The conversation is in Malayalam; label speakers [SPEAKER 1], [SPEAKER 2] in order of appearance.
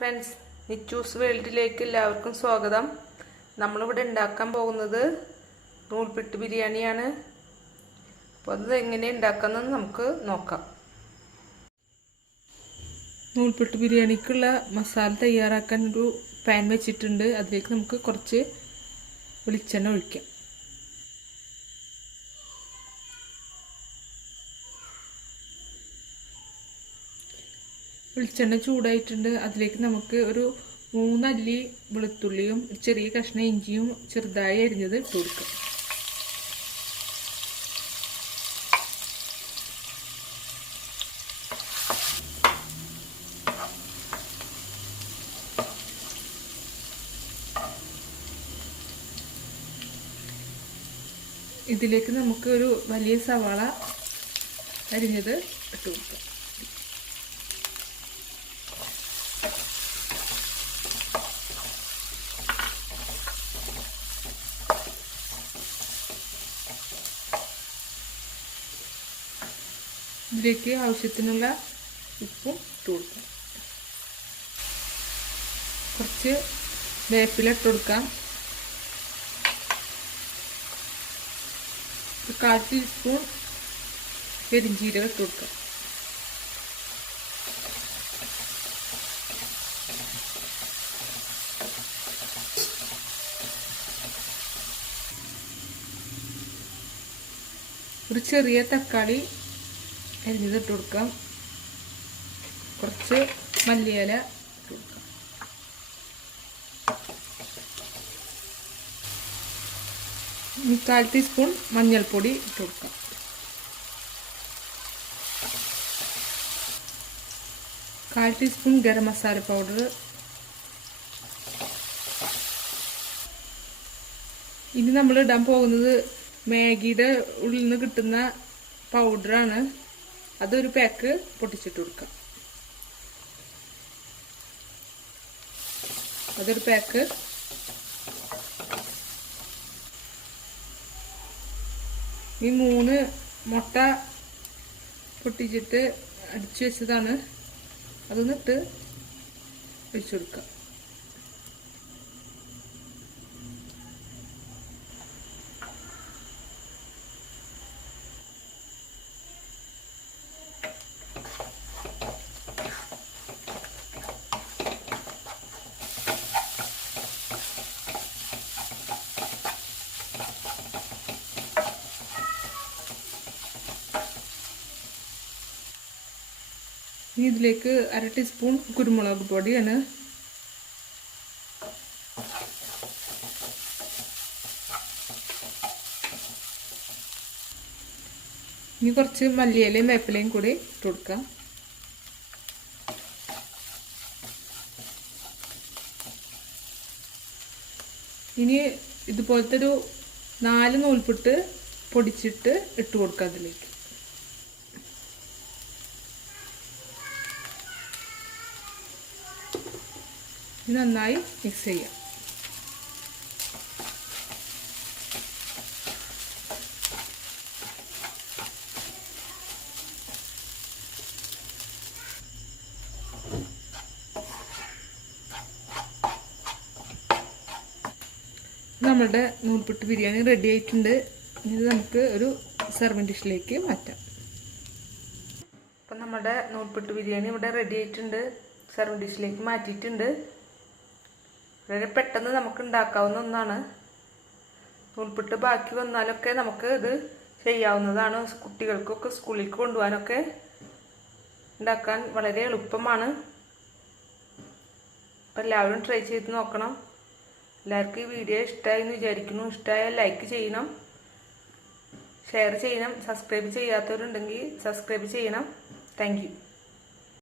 [SPEAKER 1] ഫ്രണ്ട്സ് നിച്ചൂസ് വേൾഡിലേക്ക് എല്ലാവർക്കും സ്വാഗതം. നമ്മളിവിടെ ഉണ്ടാക്കാൻ പോകുന്നത് നൂൽപിട്ട് ബിരിയാണിയാണ്. അപ്പോൾ അത് എങ്ങനെ ഉണ്ടാക്കാമെന്ന് നമുക്ക് നോക്കാം. നൂൽപിട്ട് ബിരിയാണിക്കുള്ള മസാല തയ്യാറാക്കാൻ ഒരു പാൻ വെച്ചിട്ടുണ്ട്. അതിലേക്ക് നമുക്ക് കുറച്ച് വെളിച്ചെണ്ണ ഒഴിക്കാം. വെളിച്ചെണ്ണ ചൂടായിട്ടുണ്ട്. അതിലേക്ക് നമുക്ക് ഒരു മൂന്നല്ലി വെളുത്തുള്ളിയും ചെറിയ കഷ്ണം ഇഞ്ചിയും ചെറുതായി അരിഞ്ഞത് ഇട്ട് കൊടുക്കാം. ഇതിലേക്ക് നമുക്ക് ഒരു വലിയ സവാള അരിഞ്ഞത് ഇട്ട് കൊടുക്കാം. ഇതിലേക്ക് ആവശ്യത്തിനുള്ള ഉപ്പും ഇട്ട് കൊടുക്കാം. കുറച്ച് വേപ്പില ഇട്ട് കൊടുക്കാം. ഒരു കാൽ ടീസ്പൂൺ പെരിഞ്ചീരകം ഇട്ട് കൊടുക്കാം. ഒരു ചെറിയ തക്കാളി അരിഞ്ഞത് ഇട്ട് കൊടുക്കാം. കുറച്ച് മല്ലിയില ഇട്ട് കാൽ ടീസ്പൂൺ മഞ്ഞൾപ്പൊടി ഇട്ട് കൊടുക്കാം. കാൽ ടീസ്പൂൺ ഗരം മസാല പൗഡർ ഇനി നമ്മൾ ഇടാൻ പോകുന്നത് മാഗിയുടെ ഉള്ളിൽ നിന്ന് കിട്ടുന്ന പൗഡറാണ്. അതൊരു പാക്ക് പൊട്ടിച്ചിട്ട് കൊടുക്കാം. അതൊരു പാക്ക് ഈ മൂന്ന് മുട്ട പൊട്ടിച്ചിട്ട് അടിച്ചു വെച്ചതാണ്. അതൊന്നിട്ട് ഒഴിച്ചു കൊടുക്കാം. ഇനി ഇതിലേക്ക് അര ടീസ്പൂൺ കുരുമുളക് പൊടിയാണ് ഇനി കുറച്ച് മല്ലിയിലയും വേപ്പിലയും കൂടി ഇട്ട് കൊടുക്കാം. ഇനി ഇതുപോലത്തെ ഒരു നാല് നൂൽപുട്ട് പൊടിച്ചിട്ട് ഇട്ട് കൊടുക്കാം അതിലേക്ക്. ഇത് നന്നായി മിക്സ് ചെയ്യാം. നമ്മുടെ നൂൽപുട്ട് ബിരിയാണി റെഡി ആയിട്ടുണ്ട്. ഇത് നമുക്ക് ഒരു സെർവിങ് ഡിഷിലേക്ക് മാറ്റാം. അപ്പം നമ്മുടെ നൂൽപുട്ട് ബിരിയാണി ഇവിടെ റെഡി ആയിട്ടുണ്ട്. സെർവിങ് ഡിഷിലേക്ക് മാറ്റിയിട്ടുണ്ട്. വളരെ പെട്ടെന്ന് നമുക്ക് ഉണ്ടാക്കാവുന്ന ഒന്നാണ്. നൂൽപ്പിട്ട് ബാക്കി വന്നാലൊക്കെ നമുക്ക് ഇത് ചെയ്യാവുന്നതാണ്. കുട്ടികൾക്കൊക്കെ സ്കൂളിലേക്ക് കൊണ്ടുപോകാനൊക്കെ ഉണ്ടാക്കാൻ വളരെ എളുപ്പമാണ്. അപ്പം എല്ലാവരും ട്രൈ ചെയ്ത് നോക്കണം. എല്ലാവർക്കും ഈ വീഡിയോ ഇഷ്ടമായി എന്ന് വിചാരിക്കുന്നു. ഇഷ്ടമായാൽ ലൈക്ക് ചെയ്യണം. ഷെയർ ചെയ്യണം. സബ്സ്ക്രൈബ് ചെയ്യാത്തവരുണ്ടെങ്കിൽ സബ്സ്ക്രൈബ് ചെയ്യണം. താങ്ക്